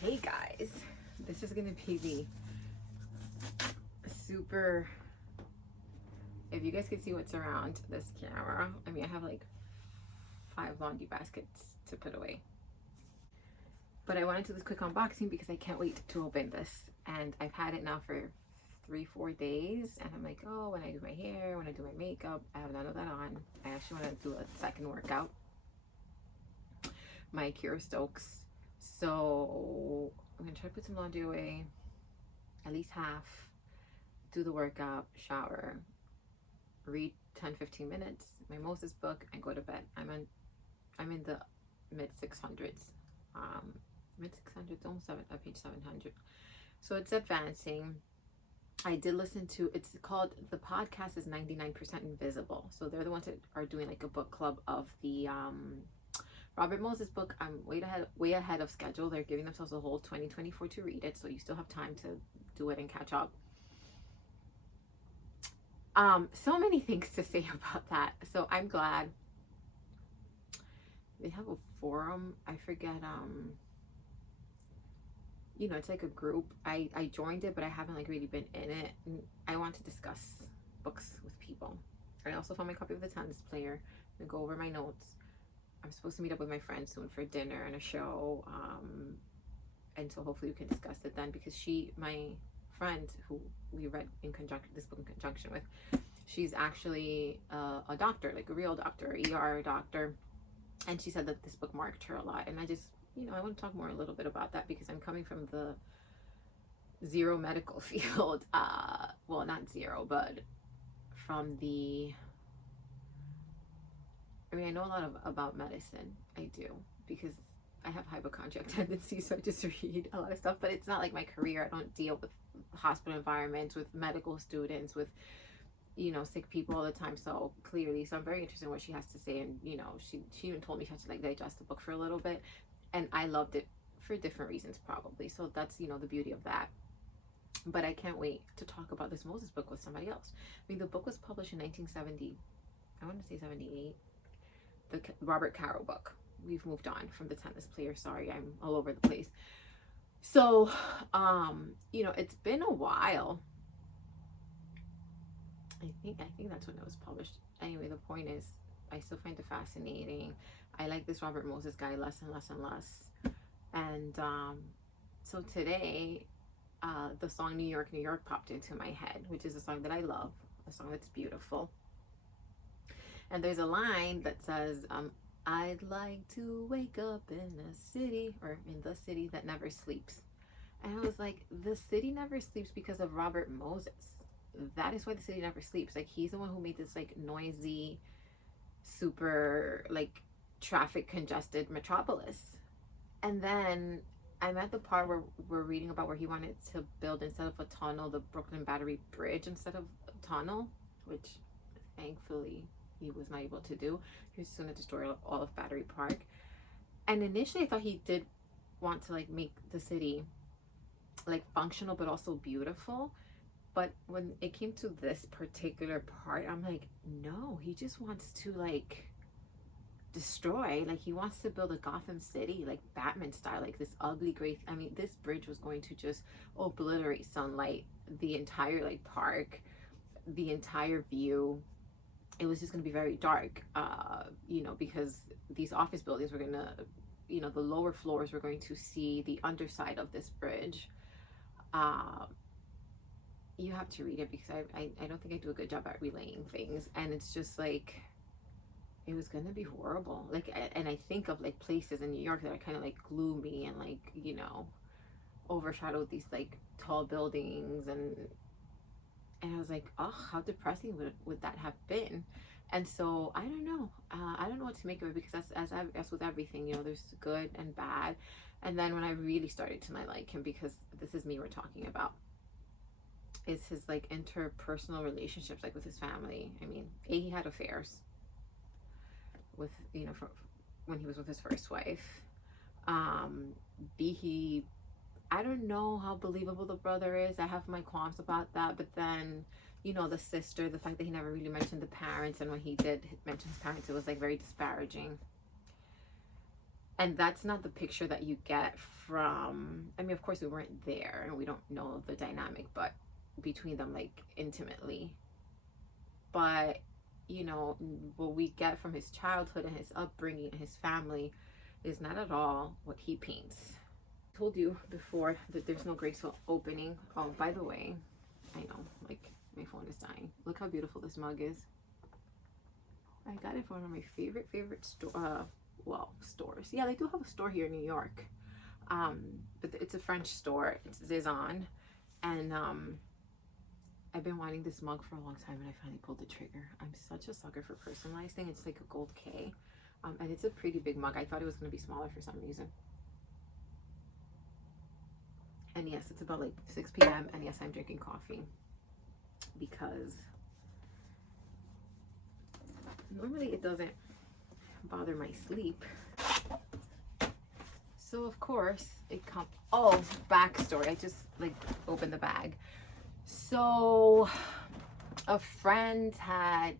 Hey guys, this is gonna be the super, if you guys can see what's around this camera, I mean I have like 5 laundry baskets to put away, but I wanted to do this quick unboxing because I can't wait to open this. And I've had it now for 3-4 days, and I'm like, oh, when I do my hair, when I do my makeup, I have none of that on. I actually want to do a second workout, my Kira Stokes. So I'm gonna try to put some laundry away, at least half, do the workout, shower, read 10-15 minutes, my Moses book, and go to bed. I'm in the mid 600s, mid 600s, almost page 700. So it's advancing. I did listen to, it's called, the podcast is 99% Invisible. So they're the ones that are doing like a book club of the Robert Moses book. I'm way ahead of schedule. They're giving themselves a whole 2024 to read it, so you still have time to do it and catch up. So many things to say about that. So I'm glad they have a forum. I forget, you know, it's like a group. I joined it, but I haven't like really been in it. And I want to discuss books with people. I also found my copy of the tennis player and go over my notes. I'm supposed to meet up with my friend soon for dinner and a show. And so hopefully we can discuss it then, because my friend who we read this book in conjunction with, she's actually a doctor, like a real doctor, ER doctor. And she said that this book marked her a lot. And I just, you know, I want to talk more a little bit about that, because I'm coming from the zero medical field. Well, not zero, but from the, I mean, I know a lot about medicine. I do, because I have hypochondriac tendencies, so I just read a lot of stuff. But it's not like my career. I don't deal with hospital environments, with medical students, with, you know, sick people all the time. So clearly, so I'm very interested in what she has to say. And, you know, she even told me she had to like digest the book for a little bit, and I loved it for different reasons probably. So that's, you know, the beauty of that. But I can't wait to talk about this Moses book with somebody else. I mean, the book was published in 1970. I want to say 78. The Robert Caro book. We've moved on from the tennis player. Sorry, I'm all over the place. So, you know, it's been a while. I think that's when it was published. Anyway, the point is, I still find it fascinating. I like this Robert Moses guy less and less and less. And so today, the song New York, New York popped into my head, which is a song that I love, a song that's beautiful. And there's a line that says, I'd like to wake up in a city, or in the city that never sleeps. And I was like, the city never sleeps because of Robert Moses. That is why the city never sleeps. Like, he's the one who made this like noisy, super like traffic congested metropolis. And then I'm at the part where we're reading about where he wanted to build, instead of a tunnel, the Brooklyn Battery Bridge instead of a tunnel, which thankfully he was not able to do. He was soon to destroy all of Battery Park. And initially I thought he did want to like make the city like functional but also beautiful. But when it came to this particular part, I'm like, no, he just wants to like destroy. Like, he wants to build a Gotham City like Batman style, like this ugly gray. I mean, this bridge was going to just obliterate sunlight, the entire like park, the entire view. It was just going to be very dark, you know, because these office buildings were going to, you know, the lower floors were going to see the underside of this bridge. You have to read it, because I don't think I do a good job at relaying things. And it's just like, it was going to be horrible. Like, and I think of like places in New York that are kind of like gloomy and like, you know, overshadowed these like tall buildings. And I was like, oh, how depressing would that have been? And so I don't know. I don't know what to make of it, because as with everything, you know, there's good and bad. And then when I really started to not like him, because this is me we're talking about, is his like interpersonal relationships, like with his family. I mean, A, he had affairs with, you know, when he was with his first wife. B, I don't know how believable the brother is. I have my qualms about that. But then, you know, the sister, the fact that he never really mentioned the parents, and when he did mention his parents, it was like very disparaging. And that's not the picture that you get from, I mean, of course we weren't there and we don't know the dynamic, but between them, like, intimately. But, you know, what we get from his childhood and his upbringing and his family is not at all what he paints. I told you before that there's no graceful opening. Oh, by the way, I know, like, my phone is dying. Look how beautiful this mug is. I got it from one of my favorite stores. Yeah, they do have a store here in New York. But it's a French store. It's Zizan. And I've been wanting this mug for a long time, and I finally pulled the trigger. I'm such a sucker for personalizing. It's like a gold K. And it's a pretty big mug. I thought it was going to be smaller for some reason. And yes, it's about like 6 p.m. And yes, I'm drinking coffee because normally it doesn't bother my sleep. So of course it comes, oh, backstory. I just like opened the bag. So a friend had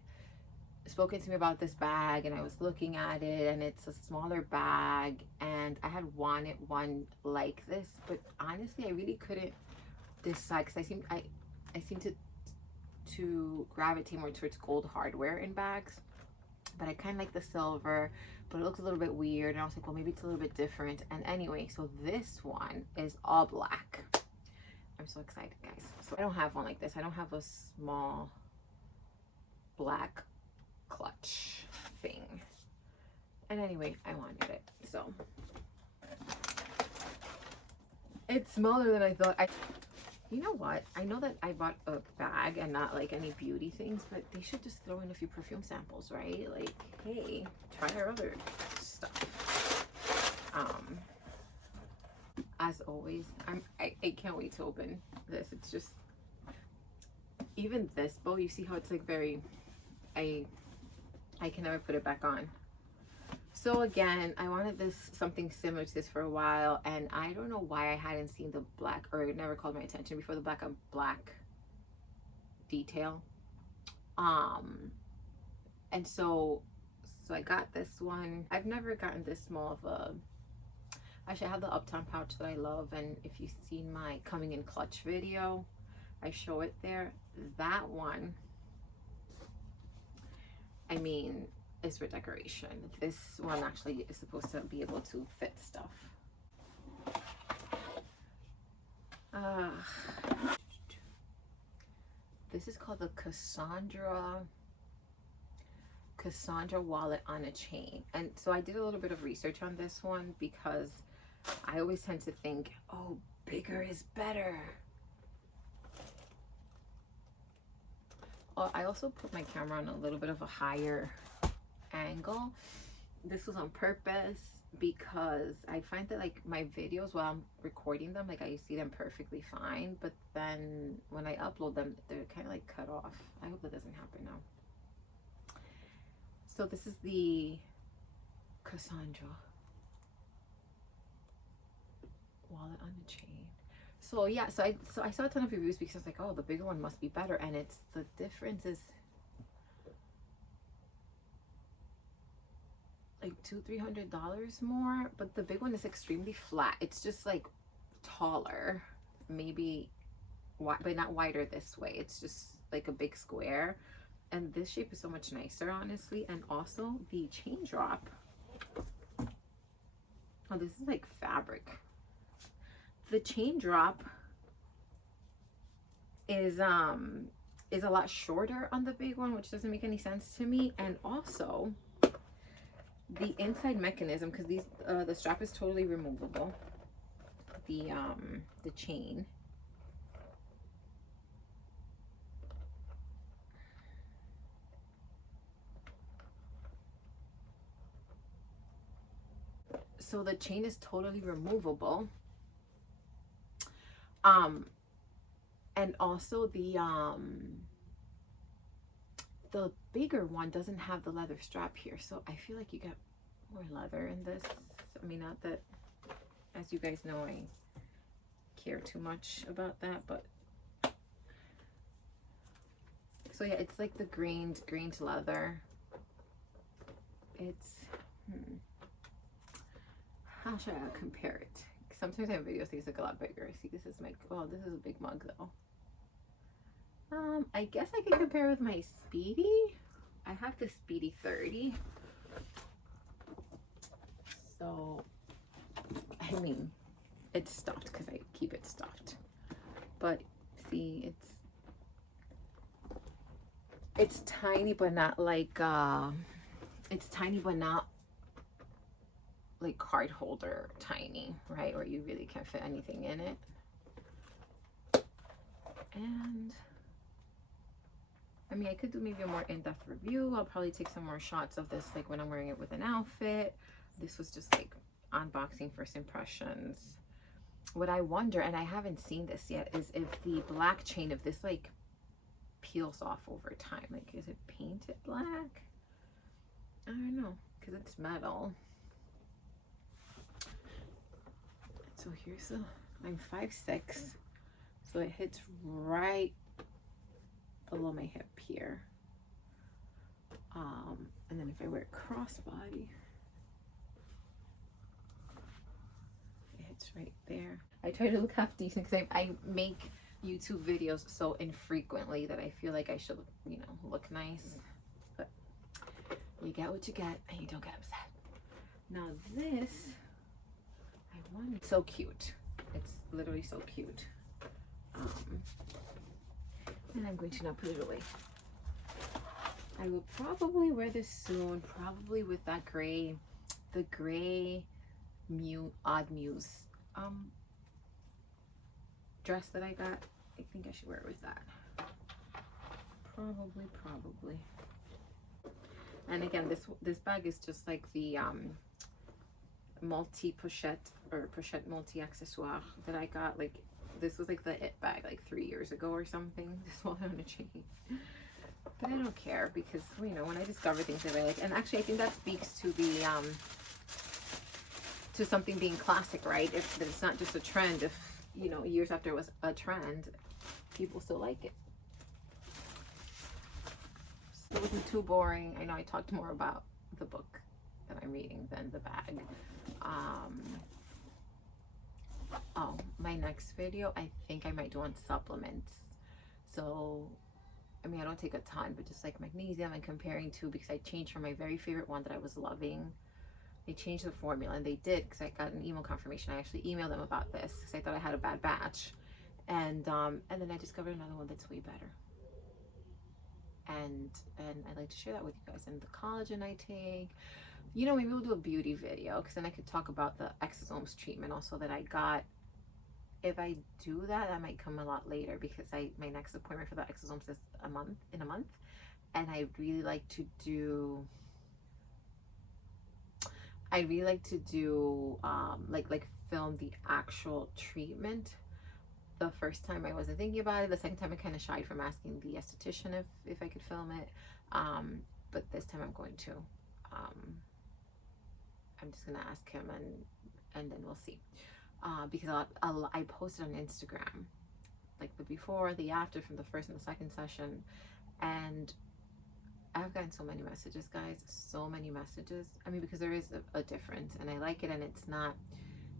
spoken to me about this bag, and I was looking at it, and it's a smaller bag, and I had wanted one like this, but honestly I really couldn't decide because I seem to gravitate more towards gold hardware in bags, but I kind of like the silver, but it looks a little bit weird, and I was like, well, maybe it's a little bit different. And anyway, so this one is all black. I'm so excited, guys. So I don't have one like this. I don't have a small black clutch thing. And anyway, I wanted it. So it's smaller than I thought. You know what? I know that I bought a bag and not like any beauty things, but they should just throw in a few perfume samples, right? Like, hey, try our other stuff. As always, I can't wait to open this. It's just, even this bow, you see how it's like very, I can never put it back on. So again, I wanted something similar to this for a while, and I don't know why I hadn't seen the black, or it never called my attention before, the black on black detail. And so I got this one. I've never gotten this small of a, actually I have the Uptown pouch that I love, and if you've seen my coming in clutch video, I show it there. That one, I mean, is for decoration. This one actually is supposed to be able to fit stuff. This is called the Cassandra wallet on a chain. And so I did a little bit of research on this one because I always tend to think, oh, bigger is better. Oh, I also put my camera on a little bit of a higher angle. This was on purpose because I find that like my videos, while I'm recording them, like I see them perfectly fine, but then when I upload them, they're kind of like cut off. I hope that doesn't happen now. So this is the Cassandra wallet on the chain. So yeah, so I saw a ton of reviews because I was like, oh, the bigger one must be better, and it's, the difference is like $200-300 more, but the big one is extremely flat. It's just like taller, maybe wide, but not wider this way. It's just like a big square, and this shape is so much nicer, honestly. And also the chain drop, oh, this is like fabric. The chain drop is a lot shorter on the big one, which doesn't make any sense to me. And also the inside mechanism, because these the strap is totally removable, the chain, so the chain is totally removable. And also the bigger one doesn't have the leather strap here, so I feel like you get more leather in this. I mean, not that, as you guys know, I care too much about that, but so yeah, it's like the grained leather. It's should I compare it? Sometimes I have videos things look a lot bigger. See, this is my, oh, this is a big mug though. I guess I can compare with my Speedy. I have the Speedy 30. So, I mean, it's stuffed because I keep it stuffed. But see, it's tiny, but not like, it's tiny, but not like card holder tiny, right? Where you really can't fit anything in it. And I mean, I could do maybe a more in-depth review. I'll probably take some more shots of this like when I'm wearing it with an outfit. This was just like unboxing first impressions. What I wonder, and I haven't seen this yet, is if the black chain of this like peels off over time. Like, is it painted black? I don't know, because it's metal. So here's the, I'm 5'6", so it hits right below my hip here. And then if I wear crossbody, it hits right there. I try to look half decent because I make YouTube videos so infrequently that I feel like I should, you know, look nice. But you get what you get and you don't get upset. Now this, it's so cute. It's literally so cute. And I'm going to now put it away. I will probably wear this soon, probably with that gray, the gray Odd Muse dress that I got. I think I should wear it with that. Probably. And again, this bag is just like the multi pochette or pochette multi accessoire that I got. Like, this was like the it bag like 3 years ago or something. This won't have to change. But I don't care because, you know, when I discover things that I like, and actually I think that speaks to the to something being classic, right? If it's not just a trend, if, you know, years after it was a trend, people still like it. So it wasn't too boring. I know I talked more about the book that I'm reading than the bag. Oh, my next video, I think I might do on supplements. So, I mean, I don't take a ton, but just like magnesium and comparing to, because I changed from my very favorite one that I was loving. They changed the formula, and they did, because I got an email confirmation. I actually emailed them about this because I thought I had a bad batch. And then I discovered another one that's way better. And I'd like to share that with you guys. And the collagen I take, you know, maybe we'll do a beauty video, because then I could talk about the exosomes treatment also that I got. If I do that, that might come a lot later, because my next appointment for the exosomes is in a month, and I'd really like to do like film the actual treatment. The first time I wasn't thinking about it. The second time I kind of shied from asking the esthetician if I could film it. But this time I'm going to. I'm just gonna ask him, and then we'll see. Because I posted on Instagram like the before, the after from the first and the second session, and I've gotten so many messages, guys, so many messages. I mean, because there is a difference, and I like it, and it's not,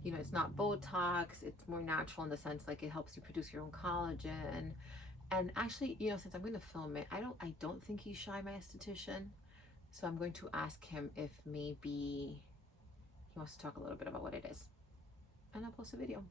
you know, it's not Botox, it's more natural in the sense like it helps you produce your own collagen. And actually, you know, since I'm going to film it, I don't think he's shy, my esthetician, so I'm going to ask him if maybe he wants to talk a little bit about what it is, and I'll post a video.